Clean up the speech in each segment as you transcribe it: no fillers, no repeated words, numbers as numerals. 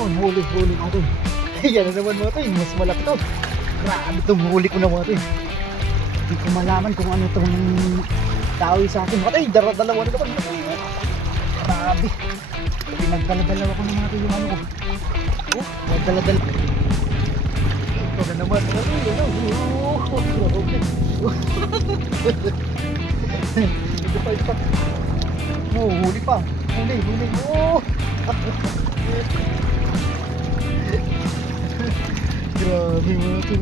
Yun, huli natin. Yan na naman mga tayo, mas malaki to. Grabe itong huli ko na mga tayo. Hindi ko malaman kung ano itong dawi sa akin. Mga tayo, dalawa na naman mga tayo. Grabe. Nagdala-dalawa ko na mga tayo yung ano ko. Oh, nagdala-dala. Ito na naman mga tayo. Ito pa. Oh, huli pa. Huli. Oh. Grabe mga to.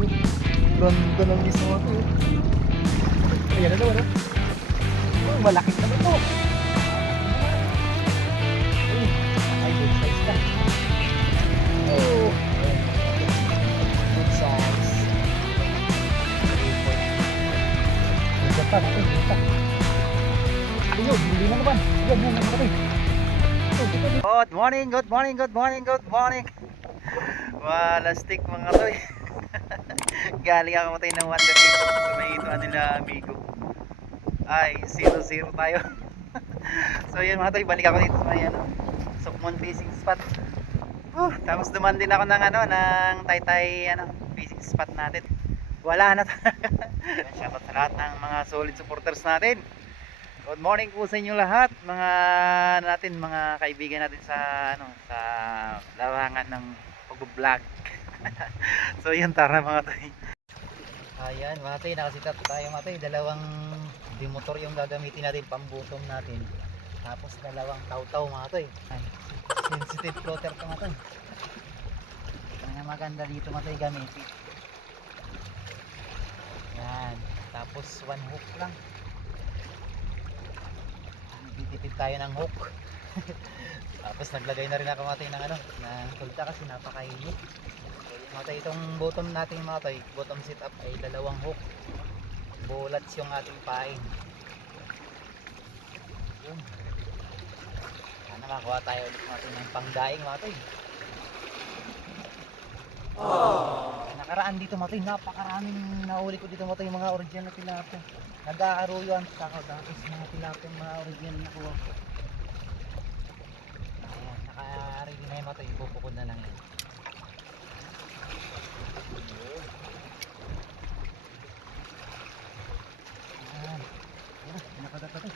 Ganda ng isa mga to. Ayan na naman ha. Oh, malaki naman to. Ay, good size ka. Oh. Good size. Good pa natin. Ayun, hindi na naman. Yan naman natin. Good morning. Walastik mga toy. Galing ako matay ng wonder dito sa may ituan nila amigo. Ay 0-0 tayo. So yun mga toy, balik ako dito sa may Sukmon fishing spot. Tapos duman din ako ng ng Taytay fishing spot natin. Wala na talaga. Shoutout sa lahat ng mga solid supporters natin. Good morning po sa inyo lahat, mga kaibigan natin sa sa larangan ng pag-vlog. So yun, tara mga tay. Ayan mga tay, nakasitat tayo mga tay. Dalawang dimotor yung gagamitin natin, pambutom natin. Tapos dalawang taw-taw mga tay. Sensitive floater to mga tay. Ang maganda dito mga tay gamitin. Yan, tapos one hook lang. Titipid tayo ng hook. Tapos naglagay na rin ako matay ng ng tulta kasi napakainit. So yung matay, itong bottom natin mga tay, bottom setup ay dalawang hook. Bullets yung ating pain. Yun. Sana makakuha tayo ulit natin ng pangdaing mga tay. Nakaraan dito matay, napakaraming nahuli ko dito matay, mga original na tilapia. Nag-aaruyo ang sako, tapos mga tilapia mga original na kuha ko. Ayan, naka-ready na yung matay, pupukod na lang yan. Ayan, nakagat matay.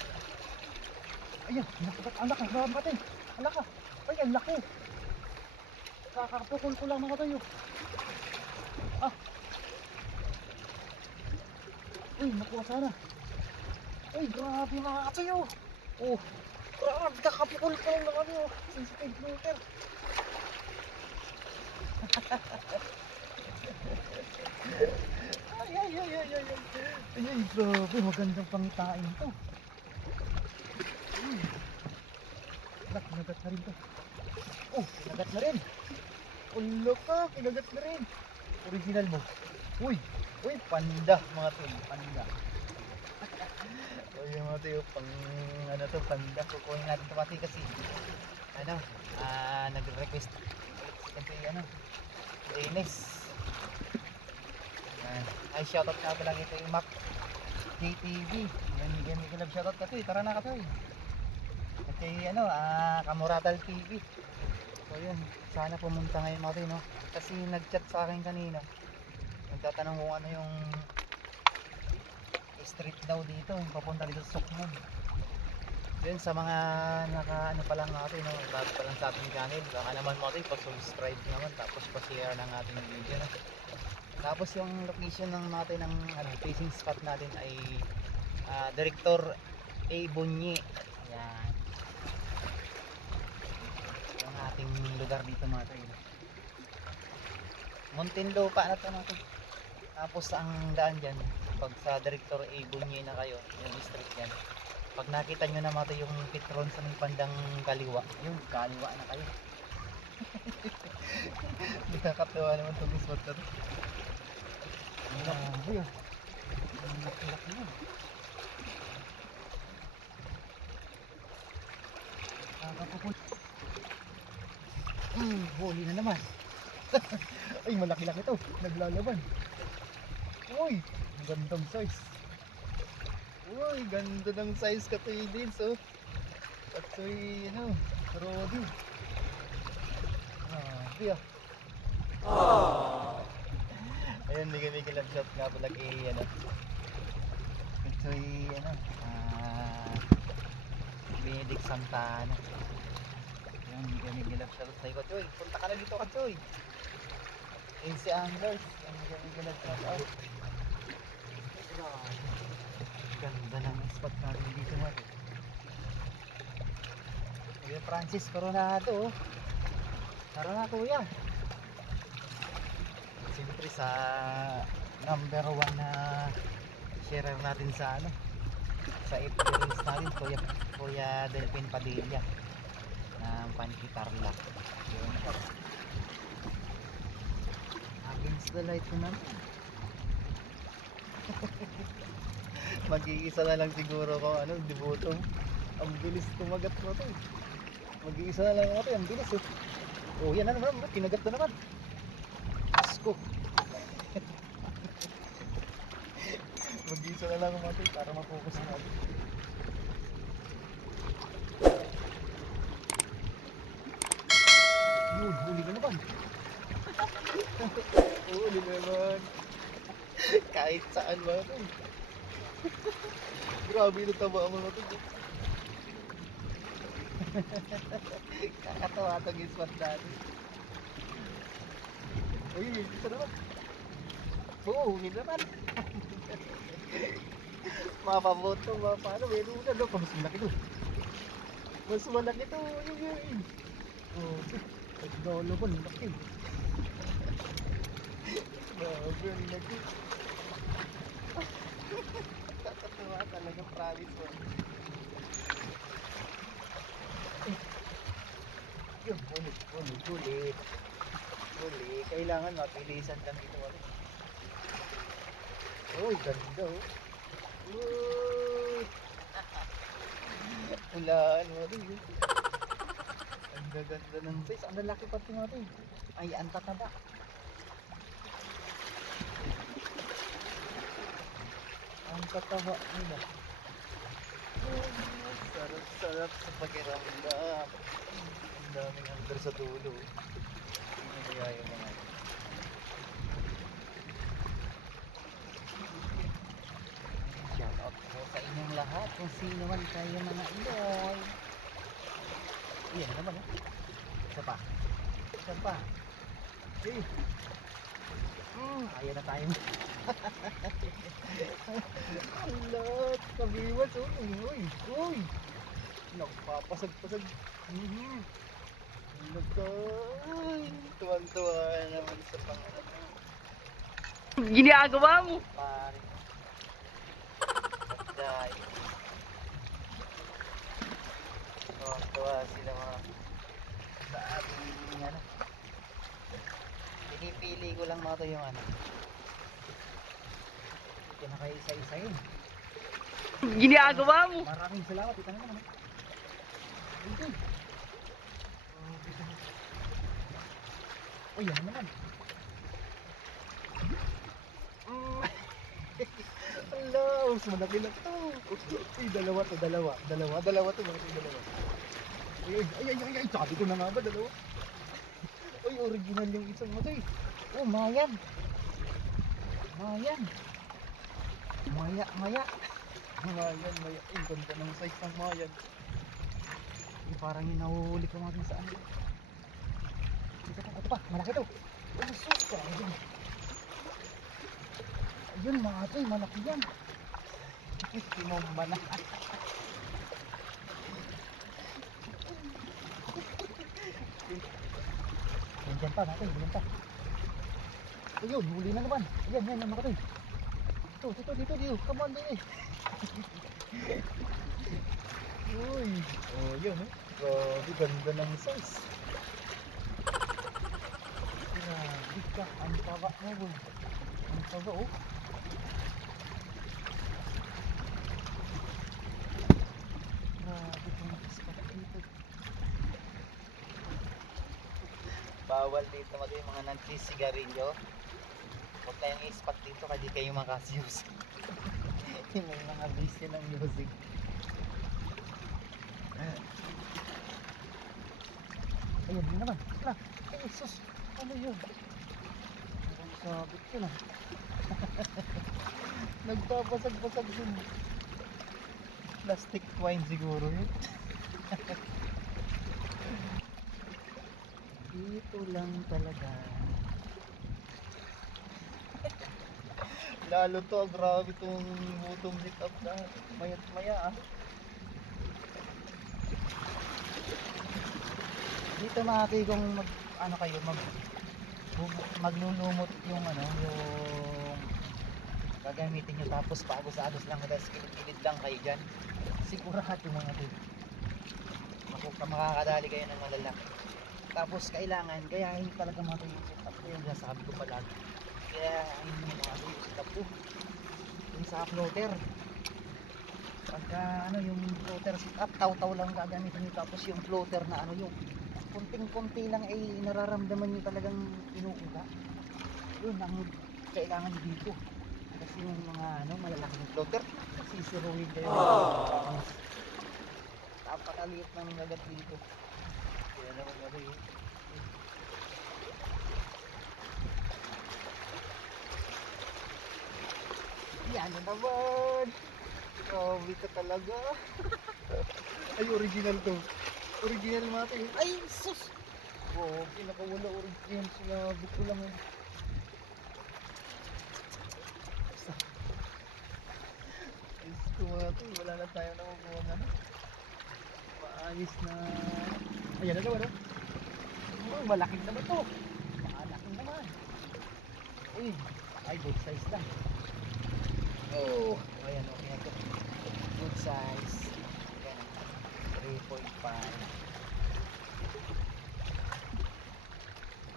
Ayan, nakagat, ang laki, grabe matay. Ang laki, ay ang laki. Kakapukol ko lang mga tayo. Uy, nakuha sana. Uy, grabe mga katayo. Oh, grabe, kakapukol ko lang naman yun. Sensitive floater. Ay, grabe, magandang pangitain to. Kinagat na rin to. Oh, kinagat na rin. Ulo ka, kinagat na rin. Original mo. Uy, panda mga tol, panda. Uy, mga tol, panda. Kukunin natin ito pati kasi nag-request kasi Dennis. Ay, shoutout nga pala ito yung Mac JTV. Yan, shoutout ka to, tara na ka to. At kay Kamuratal TV. So yun, sana pumunta ngayon mga tayo, kasi nag-chat sa akin kanina, nagtatanong kung ano yung street daw dito, yung papunta dito sa Sukmon. Yun, sa mga pa lang natin, bago pa lang sa ating channel, baka naman mga tayo, pa-subscribe naman, tapos pa-share ng ating video na. Tapos yung location ng natin ng fishing spot natin ay Director A. Bunye. Yan ating lugar dito mga tayo. Muntinlupa na ito natin. Tapos ang daan dyan, pag sa Director A. Bunye na kayo, yung street dyan, pag nakita nyo na mga tayo yung Petron sa may pandang kaliwa, yun, kaliwa na kayo. Nakakatawa naman itong spot na ito. Ang laki-laki yun. Huli na naman. Ay, malaki-laki to, naglalaban. Uy, gandang size. Uy, ganda ng size ka to din, so. At so'y, Rodi. Grabe Ayun, may love shot nga pala kay ano. Katsoy ano, Benedict Santana. Ayun, may love shot sa Katsoy. Punta ka na dito Katsoy. Ayun si Anglers, may love shot out. Ganda ng spot natin dito natin. Kuya Francis Coronado. Tara na kuya. Siyempre sa number 1 na sharer natin sa ano, sa FB natin, Kuya Delphin Padilla ng Panquitarla. Yun siya. Against the light ko naman. Mag-iisa na lang siguro ko ano, debutong. Ang bilis kumagat mo to. Mag-iisa na lang ako, ang bilis eh. Oh, yan na naman, kinagat na naman. Asko. Mag-iisa na lang ako para ma-focus na ako. Yun, huli na naman. Huli na naman. Kahit saan ba ito. Grabe na taba ang mga ito. Kakatawa itong spot natin. Uy, ito naman. Oo, huli naman. Mapaboto, paano, meron na no? Mas malaki to. Mas malaki to. Oh, nagdolo ko, laki. Grabe, ang laki. Kakatawa talaga, promise mo. Yun, huli. Kailangan mapilisan lang dito. Uy, ganda oh. Uy. Ulaan mo rin. Ang ganda ng size. Ang lalaki pati mo rin. Ay, ang tataba. Ang tataba nila. Sarap sa pakiramdam. Ang daming under sa dulo. Hindi kaya yung mga shout out po sa inyong lahat kung sino man kayo mga iloy. Iyan na naman Isa pa Okay. Ayan na tayo. Alat, kabiwas uy. Nagpapasag-pasag. Tuwan-tuwa naman sa pangalan. Ginagawa mo? Pare. Dahil. Tuwan-tuwa sila mga sa ating ano. Pinipili ko lang mga to yung ano. Ito na kayo isa-isayin. Ginagawa mo? Maraming salamat. Ito na naman. Ito. Oh, yan naman. Ala, mas malaki lang to. Uy, dalawa to. Dalawa to. Ay, sabi ko na nga ba, dalawa. Uy, original yung isang mo to eh. Oh, Mayan. Maya. Ang ganda ng size ng Mayan. Parang yung nahuhuli ko mga saan. Ito pa, malaki to. Ay, super. Ayun mga ito, malaki yan. Tinumba na. Diyan pa natin, diyan pa. Ayun, huli na naman. Yan, makatoy. Dito. Come on, baby. Uy. Oh, yun eh. Grabe, ganda ng size. Grabe ka, ang taba mo, boy. Ang taba, oh. Grabe kong spot dito. Bawal dito mga yung mga nagsisigarilyo. Huwag kayong i-spot dito kasi kayo makasiyos. Yung mga busy ng music. Ayan na naman. Ala, ay sus. Ano yun? Ang sabit ko na. Nagpapasag-pasag din. Plastic twine siguro yun. Dito lang talaga. Lalo to, grabe itong butong sit up na. Mayat maya ah. Dito mati kung mag ano kayo maglulumot yung ano yung gagamitin nyo tapos paagos-agos lang tapos kilid lang kayo dyan sigurado mga to makakadali kayo ng malalaki tapos kailangan gayahin talaga mga to yung setup ko yung sabi ko palagi kaya yung mga to yung setup ko yung sa floater pagka ano yung floater setup taw-taw lang gagamitin nyo tapos yung floater na ano yung kunting-kunti lang ay nararamdaman nyo talagang inuuga yun ang kailangan dito kasi yung mga ano malalaking floater sisiruhin kayo napakaliit ng gagat dito kaya naman mali yan na naman grabe ka talaga ay original to original mati ay sus oh pinakawala original sinabi ko lang ito wala na tayo na magawang ano maayos na ayan na naman oh malaking naman to malaking naman uy ay good size lang oh ayan okay na to good size ayan 3.5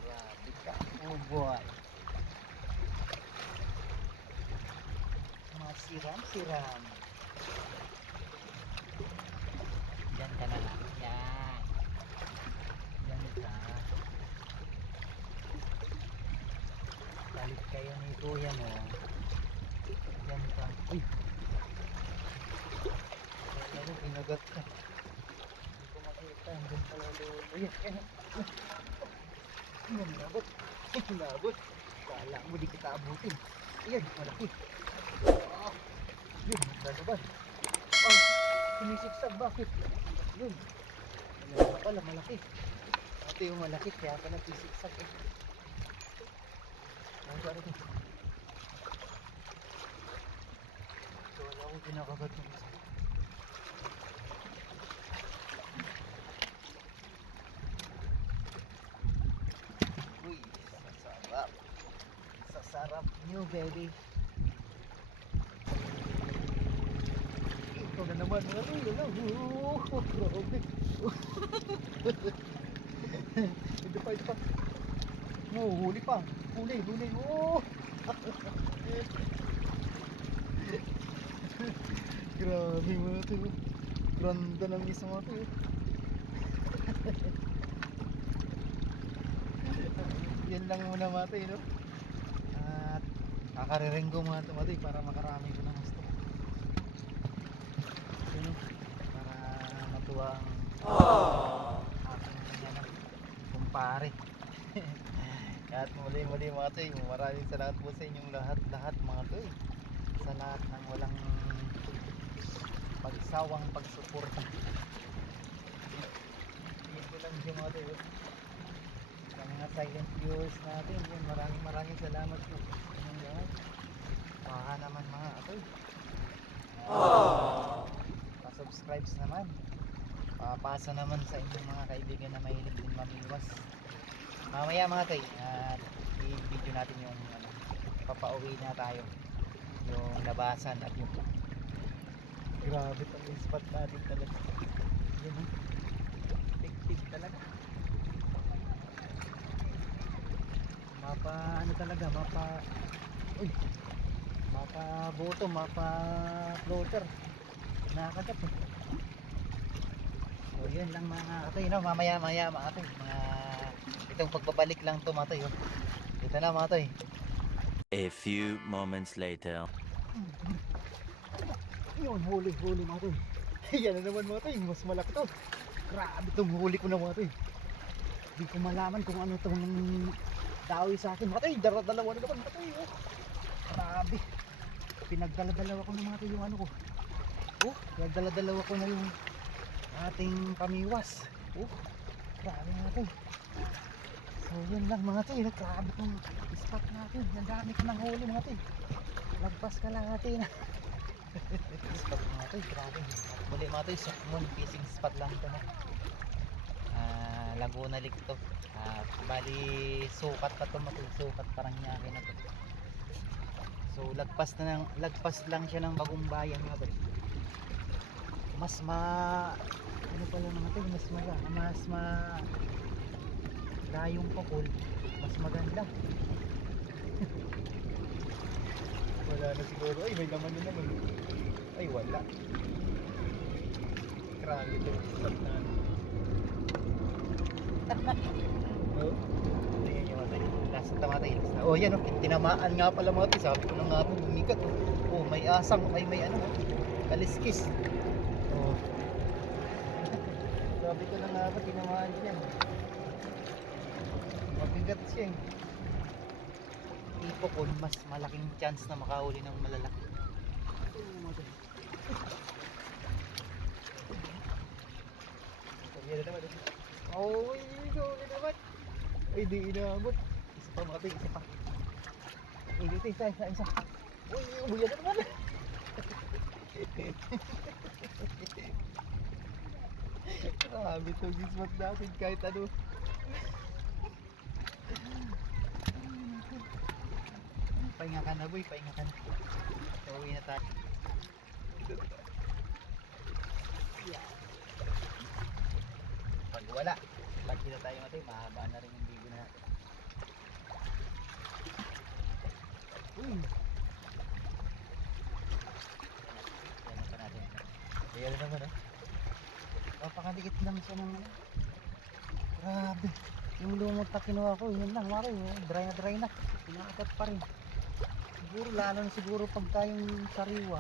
grabe ka oh boy siram yan ka na lang yan ka balik kayo ni kuya mo yan ka uy ano pinagat ka hindi ko makita hanggang pala lolo yan nabot kala mo di kita abutin ayan malaki yun, nagdadaban. Oh, sinisiksag, bakit? Yun. Alam na pala, malaki. Ito yung malaki, kaya pa nagsisiksag eh. Ano ba ito? So, wala akong kinakagat ng isa. Uy, sasarap. Sasarap nyo, baby. Ito na naman, grabe. Ito pa. No, huli pa. Huli. Oh! Grabe mga ito. Granda ng isa mga ito. Yan lang muna mga ito, no? At kakariring ko mga ito para makarami ko ng gusto. Para matuwa ang aking kumpare. At muli mga toy, maraming salamat po sa inyong lahat mga toy, sa lahat ng walang pagsawang pagsuporta. Yan ko lang yung mga toy, sa mga silent viewers natin, yan, maraming salamat po sa inyong lahat. Baka naman mga toy subscribes naman, papasa naman sa inyong mga kaibigan na mahilig din mamiwas mamaya mga tay at i-video natin yung ano, papauwi na tayo yung labasan at yung grabe itong spot natin talaga yun tik talaga mapa bottom mapa floater nakakagap eh. So yun lang mga katoy, no? Mamaya mga katoy, mga itong pagbabalik lang to mga katoy, oh. Dito na mga katoy. A few moments later. Yun, huli mga katoy. Yan na naman mga katoy, mas malaki to. Grabe itong huli ko na mga katoy. Di ko malaman kung ano itong dawi sa akin. Mga tayo, dalawa na naman mga tayo. Oh. Grabe. Pinagdala-dalawa ko na mga tayo yung ano ko. Oh, pinagdala-dalawa ko na yung ating pamiwas. Oh, grabe mga tayo. So yun lang mga tayo. Grabe itong spot natin. Ang dami ka ng huli mga tayo. Lagpas ka lang natin. Spot mga tayo, grabe. At muli mga tayo, Sukmun fishing spot lang ito na. Laguna Lake to. Bali sukat pa to mga tayo, sukat parang nyaki na to. So lagpas lang siya ng Bagong Bayan mga tayo. Mas ano pala mga tayo, mas layong pakul, mas maganda. Wala na siguro. Ay, may laman na naman. Ay, wala. Grabe ito. Stop na. Oh, tingnan nyo mga tayo. Last tamatay. Oh, yan o. Tinamaan nga pala mga tayo. Sabi ko na nga po, bumigat. Oh, may asang. Ay, may ano. Kaliskis. Oh. Sabi ko na nga po, tinamaan siya. Mabigat siya eh. Ipokon, mas malaking chance na makahuli ng malalaki. Oh, huli naman. Ay, di inaabot. Isa pa mga tayo, isa pa. Ay, dito, isa. Uy, buya na naman. Grabe ito, gismat natin kahit ano. Pahinga ka na boy, pahinga ka na. So, uwi na tayo. Yeah. Pag wala, lagi na tayo natin, mahaba na rin yung bigo natin. Uy! Yan pa natin. Ayan na naman napakaliit lang siya ng ano. Grabe. Yung lumot na kinuha ko, yun lang maro, dry na. Pinakagat pa rin. Siguro lalo na siguro pagka yung sariwa.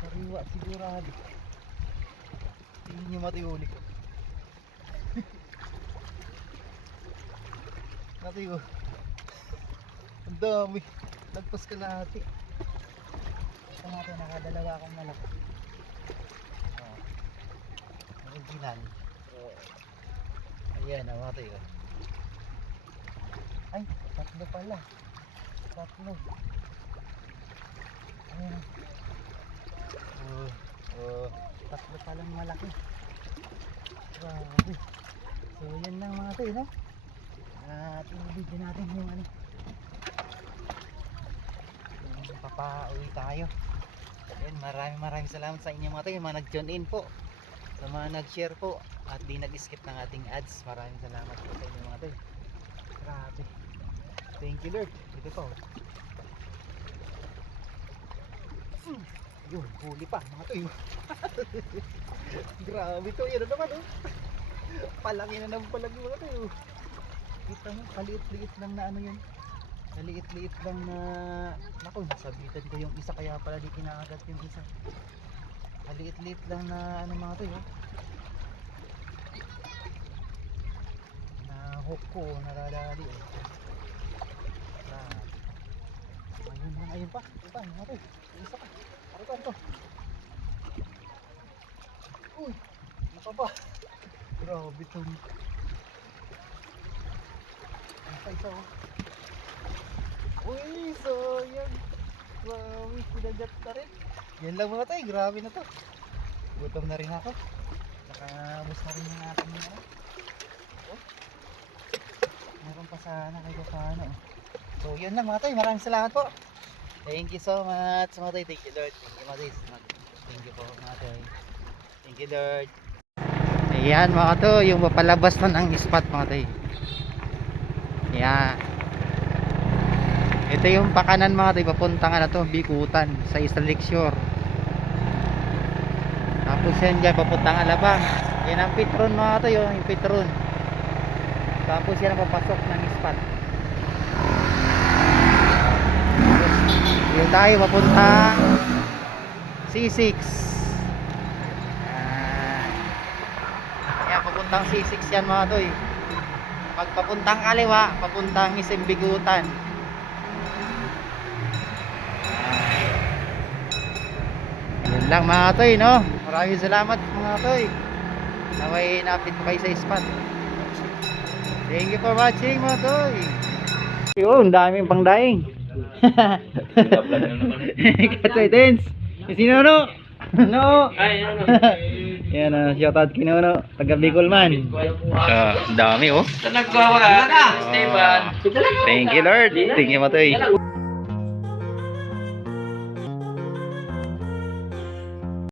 Sariwa sigurado. Hindi nyo matiuli ko. Natiyo. Ang dami. Lagpas ka natin. Ito natin nakadalawa akong malaki. Original. Ayan ang mga tayo. Ay, tatlo pala. Tatlo. Ayan. Tatlo palang malaki. Grabe. So yan lang mga tayo, no? At i-video natin yung ano. Yung papauwi tayo. Ayan, maraming salamat sa inyo mga tayo. Mga nag-tune in po. Sa mga nag-share po. At di nag-skip ng ating ads. Maraming salamat po sa inyo mga tayo. Grabe. Thank you Lord. Ito po. Yun, huli pa mga tayo. Grabe to. Yan na naman oh. Palaki na naman palagi mga tayo. Kita mo, kaliit-liit lang na ano yun. Kaliit-liit lang na naku, sabitan ko yung isa kaya pala di kinakagat yung isa. Kaliit-liit lang na ano mga tayo. Na hook ko, naradali oh. Ayun pa, mga tayo. Isa pa. Ano to? Uy, ano pa? Grabe to. Isa oh. Uy, sayang. Grabe, kinagat na rin. Yan lang mga tayo, grabe na to. Gutom na rin ako. Nakabos na rin yung ating ano. Oh. Meron pa sana kayo paano. So yun lang mga tayo, maraming salamat po. Thank you so much mga tayo. Thank you Lord. Thank you mga tayo. Thank you po mga tayo. Thank you Lord. Ayan mga to, yung mapalabas na ng spot mga tayo. Ayan. Ito yung pakanan mga tayo, papuntang na to, Bikutan sa East Lake Shore. Tapos yan dyan, papuntang Alabang. Yan ang Petron mga tayo, yung Petron. Tapos yan ang papasok ng spot. Yung tayo papunta C6. papuntang C6 yan mga toy. Pag papuntang kaliwa, papuntang Isimbigutan. Yun lang mga toy, no? Maraming salamat mga toy. Naway na-update ko kayo sa spot. Thank you for watching mga toy. Yun, daming pangdaing. Katoy Dance. Sino no? No. Yan na, shoutout kay Nono, taga Bicol man. Dami oh. Nagwawala ka, Steven. Thank you Lord. Thank you Matoy.